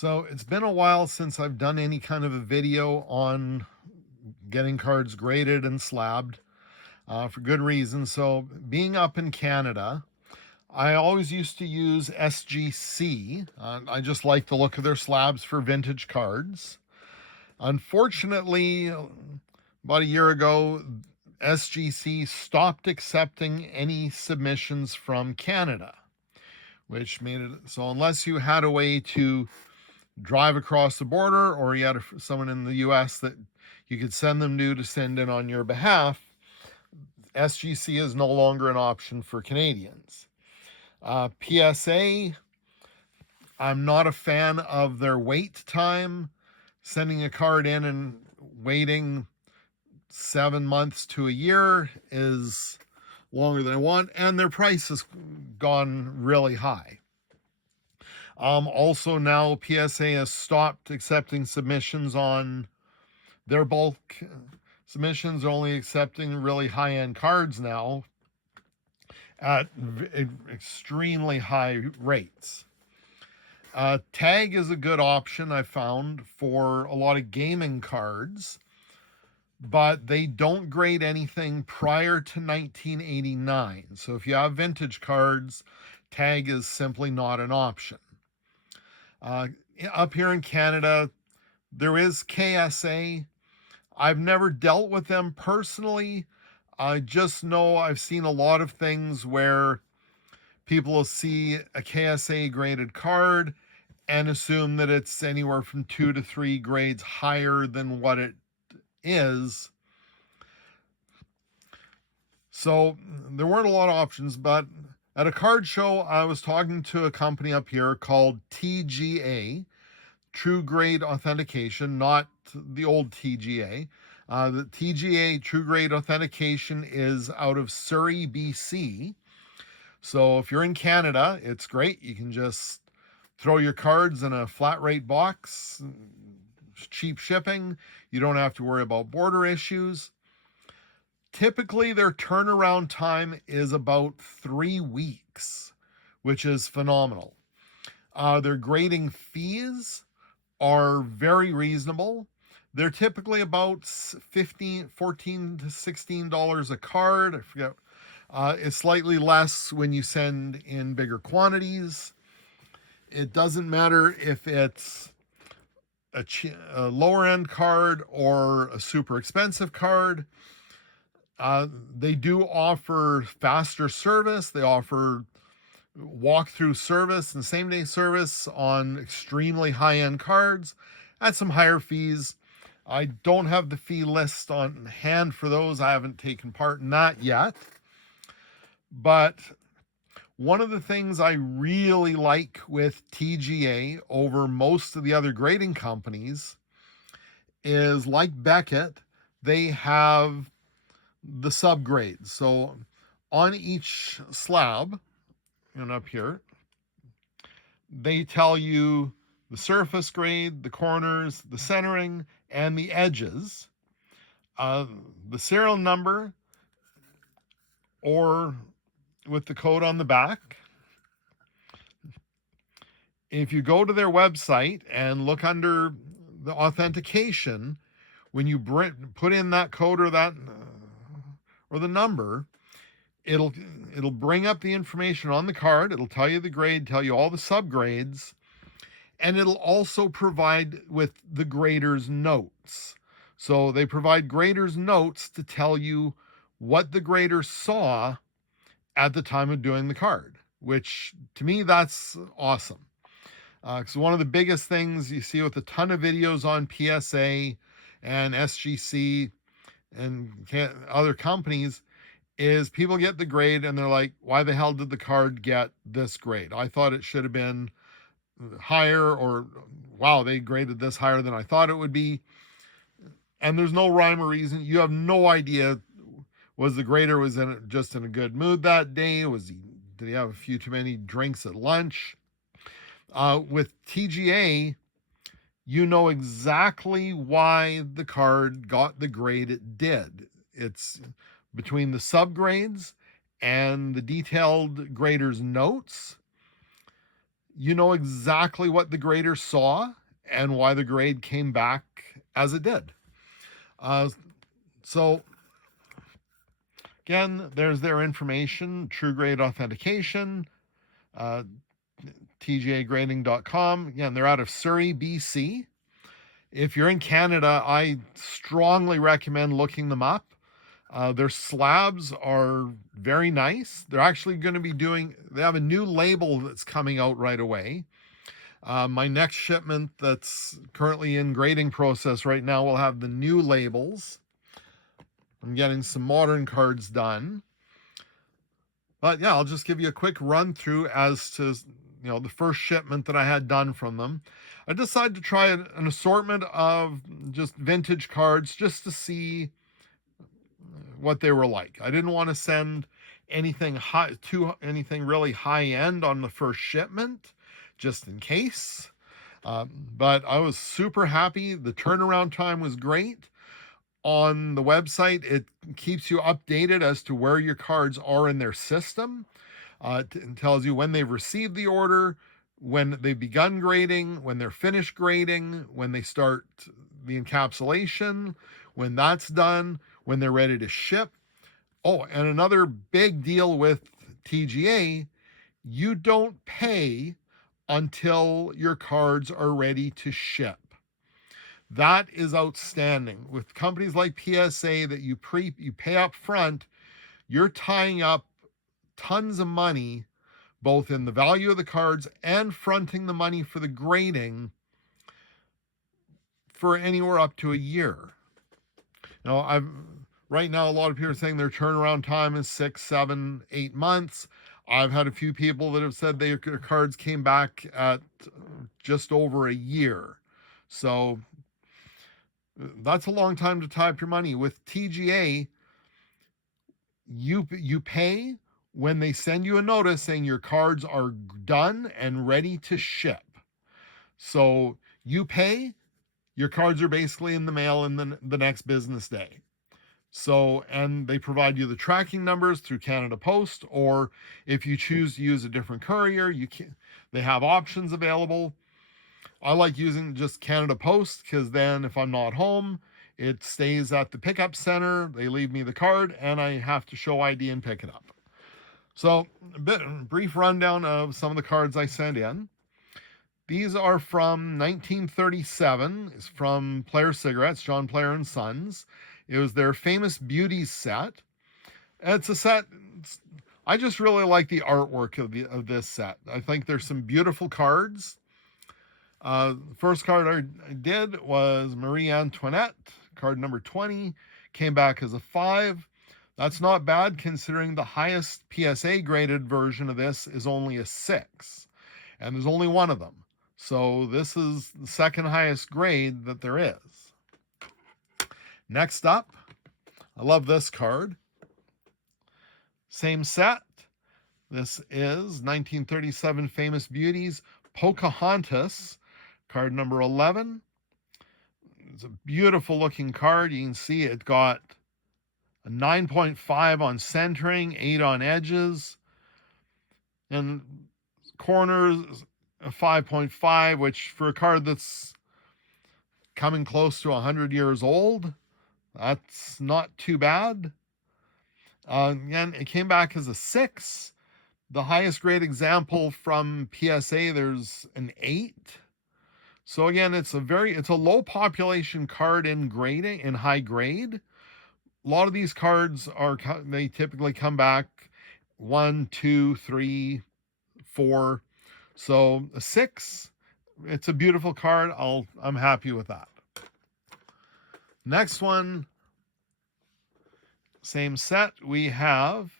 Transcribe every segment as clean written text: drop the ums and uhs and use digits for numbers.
So it's been a while since I've done any kind of a video on getting cards graded and slabbed for good reason. So being up in Canada, I always used to use SGC. I just like the look of their slabs for vintage cards. Unfortunately, about a year ago, SGC stopped accepting any submissions from Canada, which made it so unless you had a way to drive across the border or you had someone in the US that you could send them to send in on your behalf, SGC is no longer an option for Canadians. PSA, I'm not a fan of their wait time. Sending a card in and waiting 7 months to a year is longer than I want, and their price has gone really high. Also now PSA has stopped accepting submissions on their bulk submissions, are only accepting really high-end cards now at extremely high rates. Tag is a good option I found for a lot of gaming cards, but they don't grade anything prior to 1989. So if you have vintage cards, Tag is simply not an option. Up here in Canada, there is KSA. I've never dealt with them personally. I just know I've seen a lot of things where people will see a KSA graded card and assume that it's anywhere from 2 to 3 grades higher than what it is. So there weren't a lot of options, but at a card show, I was talking to a company up here called TGA, True Grade Authentication, not the old TGA. The TGA True Grade Authentication is out of Surrey, BC. So if you're in Canada, it's great. You can just throw your cards in a flat rate box, cheap shipping. You don't have to worry about border issues. Typically, their turnaround time is about 3 weeks, which is phenomenal. Their grading fees are very reasonable. They're typically about $14 to $16 a card. I forget. It's slightly less when you send in bigger quantities. It doesn't matter if it's a lower end card or a super expensive card. They do offer faster service. They offer walkthrough service and same day service on extremely high end cards at some higher fees. I don't have the fee list on hand for those. I haven't taken part in that yet. But one of the things I really like with TGA over most of the other grading companies is, like Beckett, they have the subgrades. So on each slab, and up here, they tell you the surface grade, the corners, the centering, and the edges, the serial number, or with the code on the back. If you go to their website and look under the authentication, when you put in that code or that or the number, it'll bring up the information on the card. It'll tell you the grade, tell you all the subgrades, and it'll also provide with the grader's notes. So they provide grader's notes to tell you what the grader saw at the time of doing the card, which to me, that's awesome. Because one of the biggest things you see with a ton of videos on PSA and SGC and other companies is people get the grade and they're like, why the hell did the card get this grade? I thought it should have been higher, or wow, they graded this higher than I thought it would be. And there's no rhyme or reason. You have no idea. Was the grader just in a good mood that day? Did he have a few too many drinks at lunch? With TGA, you know exactly why the card got the grade it did. It's between the subgrades and the detailed grader's notes. you know exactly what the grader saw and why the grade came back as it did. So again, there's their information, True Grade Authentication, uh, TGAgrading.com. Again, they're out of Surrey, BC. If you're in Canada, I strongly recommend looking them up. Their slabs are very nice. They're actually going to be they have a new label that's coming out right away. My next shipment that's currently in grading process right now will have the new labels. I'm getting some modern cards done. But yeah, I'll just give you a quick run through as to the first shipment that I had done from them. I decided to try an assortment of just vintage cards just to see what they were like. I didn't want to send anything really high end on the first shipment, just in case. But I was super happy. The turnaround time was great. On the website, it keeps you updated as to where your cards are in their system. It tells you when they've received the order, when they've begun grading, when they're finished grading, when they start the encapsulation, when that's done, when they're ready to ship. Oh, and another big deal with TGA, you don't pay until your cards are ready to ship. That is outstanding. With companies like PSA that you pay up front, you're tying up tons of money, both in the value of the cards and fronting the money for the grading for anywhere up to a year. Right now, a lot of people are saying their turnaround time is 6, 7, 8 months. I've had a few people that have said their cards came back at just over a year. So that's a long time to tie up your money. With TGA, you pay when they send you a notice saying your cards are done and ready to ship. So you pay, your cards are basically in the mail in the next business day. So, and they provide you the tracking numbers through Canada Post, or if you choose to use a different courier, they have options available. I like using just Canada Post because then if I'm not home, it stays at the pickup center. They leave me the card and I have to show ID and pick it up. So, brief rundown of some of the cards I sent in. These are from 1937. It's from Player Cigarettes, John Player and Sons. It was their Famous Beauties set. It's a set. I just really like the artwork of this set. I think there's some beautiful cards. First card I did was Marie Antoinette, card number 20. Came back as a 5. That's not bad considering the highest PSA graded version of this is only a 6. And there's only one of them. So this is the second highest grade that there is. Next up, I love this card. Same set. This is 1937 Famous Beauties, Pocahontas, card number 11. It's a beautiful looking card. You can see it got a 9.5 on centering, 8 on edges, and corners a 5.5, which for a card that's coming close to 100 years old, that's not too bad. Again, it came back as a 6. The highest grade example from PSA, there's an 8. So again, it's a low population card in grading, in high grade. A lot of these cards they typically come back 1, 2, 3, 4. So a 6, it's a beautiful card. I'm happy with that. Next one, same set, we have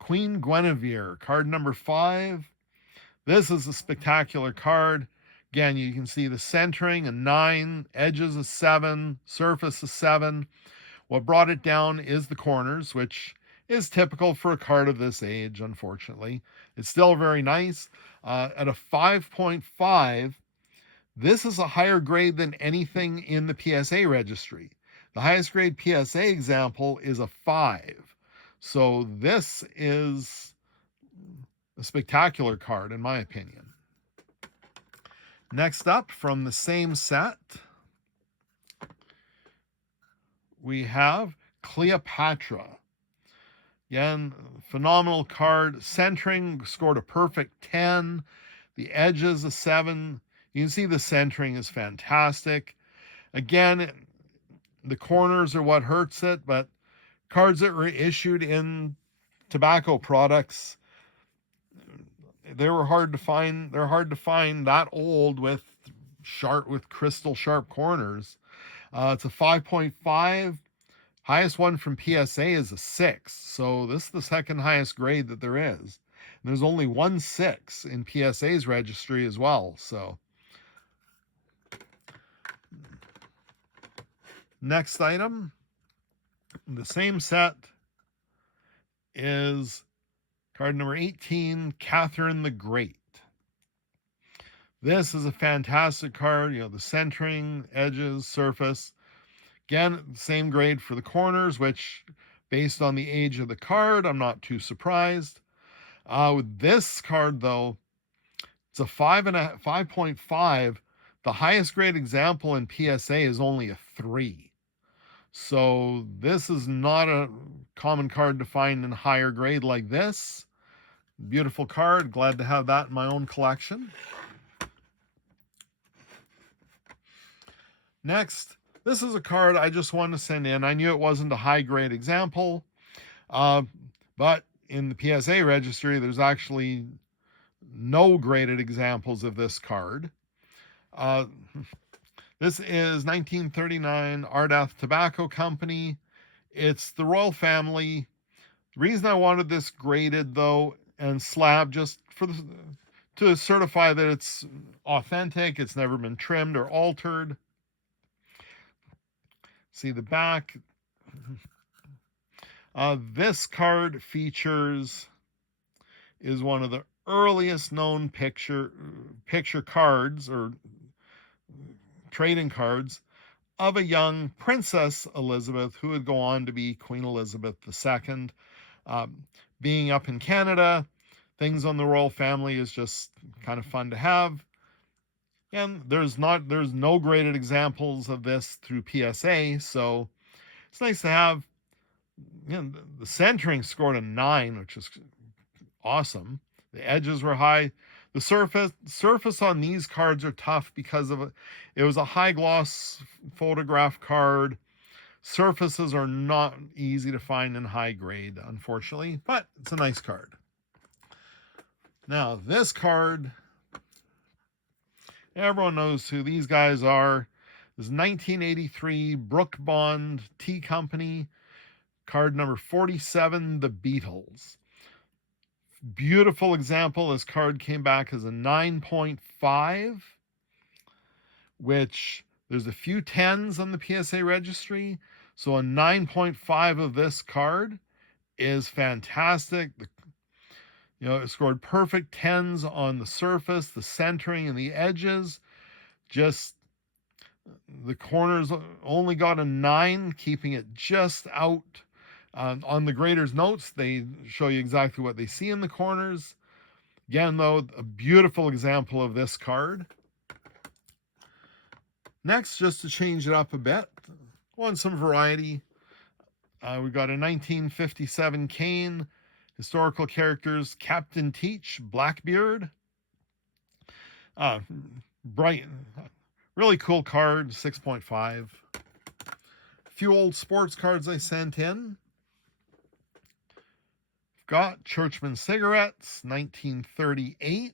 Queen Guinevere, card number 5. This is a spectacular card. Again, you can see the centering, a 9, edges a 7, surface a 7. What brought it down is the corners, which is typical for a card of this age, unfortunately. It's still very nice. At a 5.5, this is a higher grade than anything in the PSA registry. The highest grade PSA example is a 5. So this is a spectacular card, in my opinion. Next up, from the same set, we have Cleopatra. Again, phenomenal card. Centering, scored a perfect 10. The edges, a 7. You can see the centering is fantastic. Again, the corners are what hurts it, but cards that were issued in tobacco products, they were hard to find. They're hard to find that old with crystal sharp corners. It's a 5.5. Highest one from PSA is a 6. So this is the second highest grade that there is. And there's only one 6 in PSA's registry as well. So next item, the same set, is card number 18, Catherine the Great. This is a fantastic card. The centering, edges, surface. Again, same grade for the corners, which, based on the age of the card, I'm not too surprised. With this card, though, it's a 5.5. The highest grade example in PSA is only a 3. So this is not a common card to find in higher grade like this. Beautiful card. Glad to have that in my own collection. Next, this is a card I just wanted to send in. I knew it wasn't a high grade example, but in the PSA registry, there's actually no graded examples of this card. This is 1939 Ardath Tobacco Company. It's the royal family. The reason I wanted this graded, though, and slab, just to certify that it's authentic, it's never been trimmed or altered. See the back. This card is one of the earliest known picture cards or trading cards of a young Princess Elizabeth who would go on to be Queen Elizabeth II. Being up in Canada, things on the royal family is just kind of fun to have. And there's no graded examples of this through PSA, so it's nice to have. The centering scored a 9, which is awesome. The edges were high. The surface on these cards are tough because it was a high gloss photograph card. Surfaces are not easy to find in high grade, unfortunately, but it's a nice card. Now, this card, everyone knows who these guys are. This is 1983 Brook Bond Tea Company, card number 47, The Beatles. Beautiful example. This card came back as a 9.5, which there's a few 10s on the PSA registry. So a 9.5 of this card is fantastic. It scored perfect 10s on the surface, the centering, and the edges. Just the corners only got a 9, keeping it just out. On the grader's notes, they show you exactly what they see in the corners. Again, though, a beautiful example of this card. Next, just to change it up a bit, want some variety. We've got a 1957 cane, historical characters, Captain Teach, Blackbeard. Bright, really cool card, 6.5. A few old sports cards I sent in. Got Churchman Cigarettes, 1938.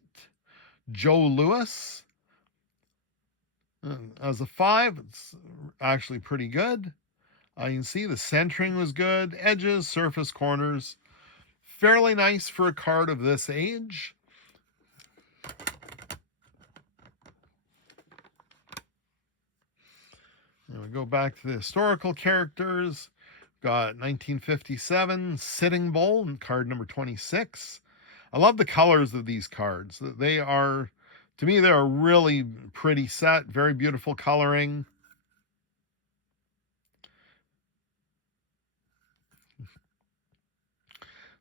Joe Louis. As a 5, it's actually pretty good. You can see the centering was good. Edges, surface, corners. Fairly nice for a card of this age. And we go back to the historical characters. Got 1957 Sitting Bull, card number 26. I love the colors of these cards. They are, to me, they're a really pretty set. Very beautiful coloring.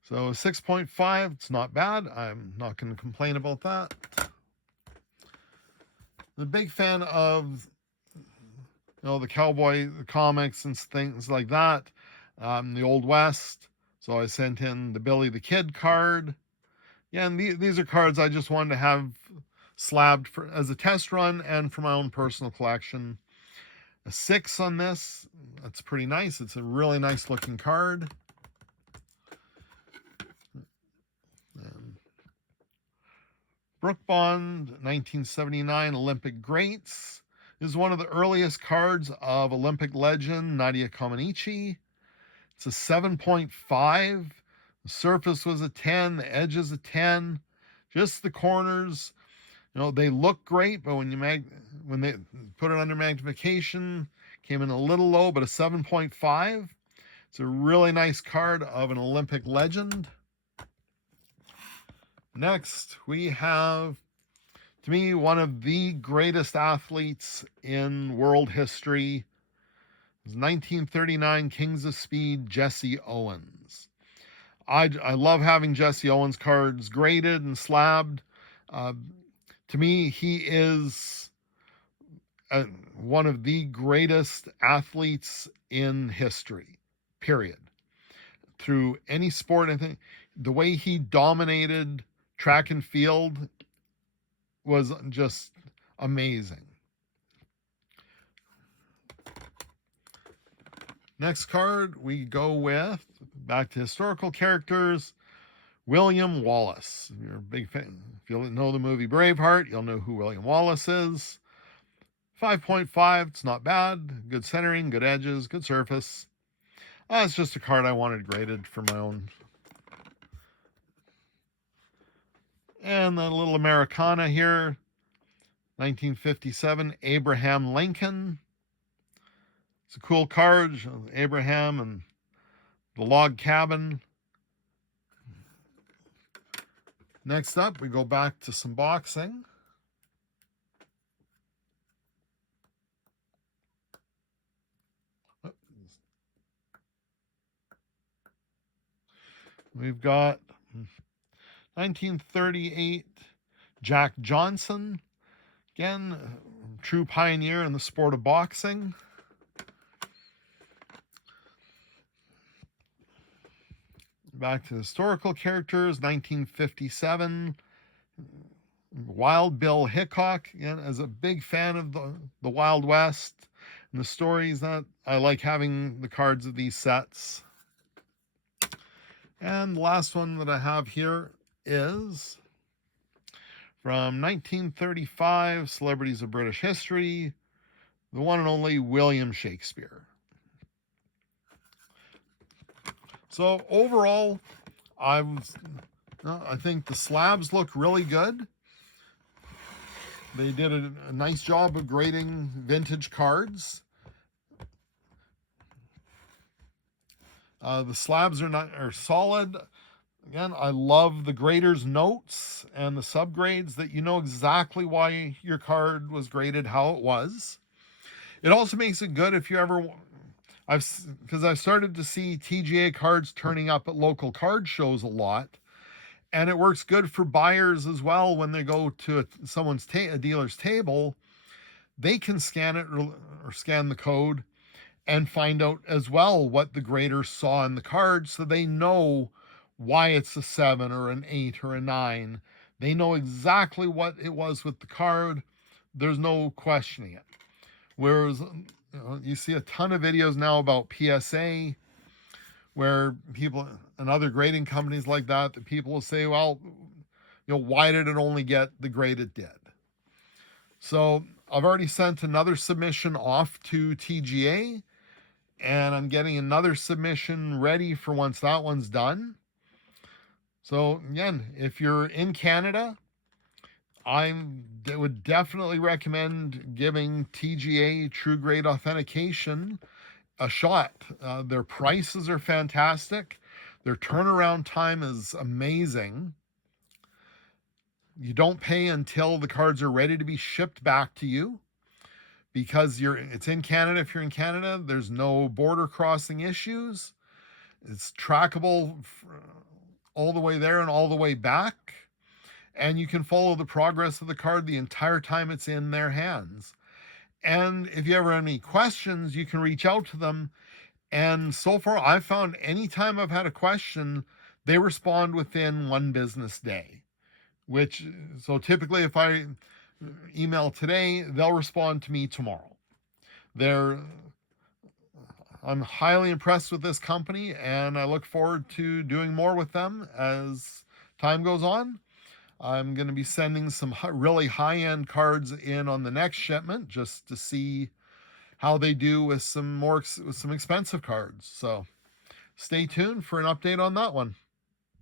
So 6.5, it's not bad. I'm not going to complain about that. I'm a big fan of the cowboy comics and things like that, the Old West. So I sent in the Billy the Kid card. Yeah, and these are cards I just wanted to have slabbed as a test run and for my own personal collection. A 6 on this. That's pretty nice. It's a really nice looking card. And Brook Bond, 1979 Olympic Greats. This is one of the earliest cards of Olympic legend Nadia Comaneci. It's a 7.5. The surface was a 10. The edge is a 10. Just the corners. They look great, but when they put it under magnification, came in a little low, but a 7.5. It's a really nice card of an Olympic legend. Next, we have, to me, one of the greatest athletes in world history. It was 1939 Kings of Speed, Jesse Owens. I love having Jesse Owens cards graded and slabbed. To me, he is one of the greatest athletes in history, period. Through any sport, I think the way he dominated track and field was just amazing. Next card, we go with, back to historical characters, William Wallace. If you're a big fan, if you know the movie Braveheart, you'll know who William Wallace is. 5.5, it's not bad. Good centering, good edges, good surface. It's just a card I wanted graded for my own. And the little Americana here, 1957, Abraham Lincoln. It's a cool card, Abraham and the log cabin. Next up, we go back to some boxing. We've got 1938 Jack Johnson. Again, true pioneer in the sport of boxing. Back to historical characters, 1957. Wild Bill Hickok. Again, as a big fan of the Wild West and the stories, that I like having the cards of these sets. And the last one that I have here is from 1935, Celebrities of British History, the one and only William Shakespeare. So overall, I think the slabs look really good. They did a nice job of grading vintage cards. The slabs are solid. Again, I love the grader's notes and the subgrades, that you know exactly why your card was graded how it was. It also makes it good if you ever, because I've started to see TGA cards turning up at local card shows a lot, and it works good for buyers as well. When they go to a dealer's table, they can scan it or scan the code and find out as well what the grader saw in the card, so they know why it's a 7 or an 8 or a 9. They know exactly what it was with the card. There's no questioning it. Whereas you see a ton of videos now about PSA, where people and other grading companies like that people will say, well, why did it only get the grade it did? So I've already sent another submission off to TGA, and I'm getting another submission ready for once that one's done. So again, if you're in Canada, I would definitely recommend giving TGA True Grade Authentication a shot. Their prices are fantastic. Their turnaround time is amazing. You don't pay until the cards are ready to be shipped back to you, because it's in Canada. If you're in Canada, there's no border crossing issues. It's trackable all the way there and all the way back. and you can follow the progress of the card the entire time it's in their hands. And if you ever have any questions, you can reach out to them. And so far, I've found anytime I've had a question, they respond within 1 business day. So typically, if I email today, they'll respond to me tomorrow. I'm highly impressed with this company, and I look forward to doing more with them as time goes on. I'm going to be sending some really high-end cards in on the next shipment just to see how they do with some expensive cards. So stay tuned for an update on that one.